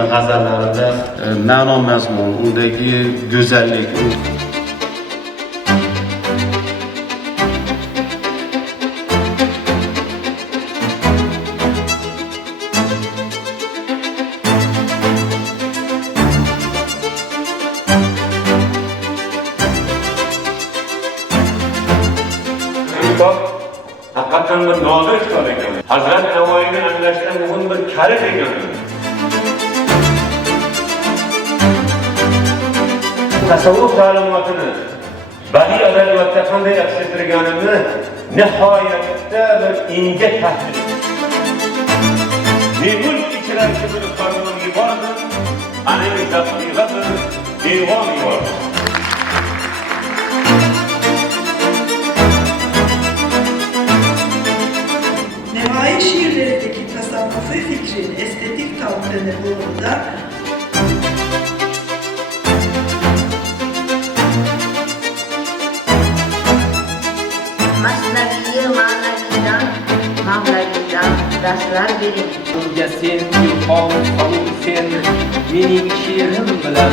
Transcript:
yani g'azallarida ma'no mazmun, undagi go'zallik. Hakikaten bir nadir kitap ekan. Hazrat Navoiyni anglashda muhim bir kalit ekan. Tasavvuf ta'limotini badiiy adabiyotda qanday aks ettirganini nihoyatda bir ince tahlil. Ne mulk ichra bir farmon yubordi, ana zaqiqadir devon yubordi. Nevai şiirlerindeki tasavvufi fikrin estetik tavrını bulunda Masnaviy mavlavidan darslar bering. Unga sen ilhom sol, sen mening she'rim bilan